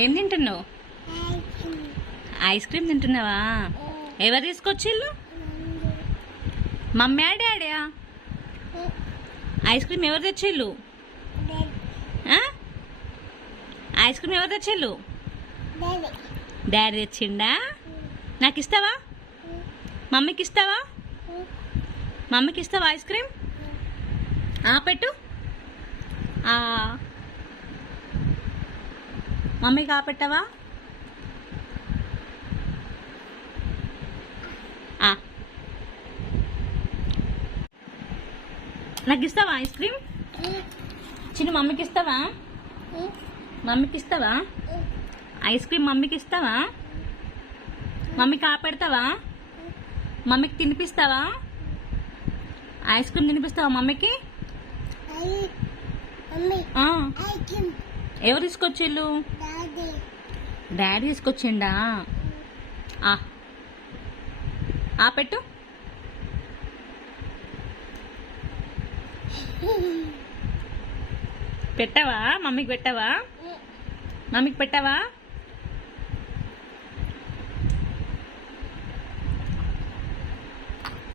ఏం తింటున్నావు? Ice cream తింటున్నావా? ఎవరు తీసుకొచ్చిళ్ళు? మమ్మీ డాడీయా? ఐస్ క్రీమ్ ఎవరు తెచ్చిళ్ళు? ఐస్ క్రీమ్ ఎవరు తెచ్చిళ్ళు? డాడీ తెచ్చిండా? నాకు ఇస్తావా? మమ్మీకి ఇస్తావా? మమ్మీకి ఇస్తావా ఐస్ క్రీమ్? పెట్టు. మమ్మీకి పెట్టవా? నాకు ఇస్తావా ఐస్ క్రీమ్? చిన్న మమ్మీకి ఇస్తావా? మమ్మీకి ఇస్తావా ఐస్ క్రీమ్? మమ్మీకి ఇస్తావా? మమ్మీకి పెడతావా? మమ్మీకి తినిపిస్తావా? ఐస్ క్రీమ్ తినిపిస్తావా మమ్మీకి? ఎవరు తీసుకొచ్చిళ్ళు? డాడీ తీసుకొచ్చిండా? పెట్టు. పెట్టావా? మమ్మీకి పెట్టావా? మమ్మీకి పెట్టావా?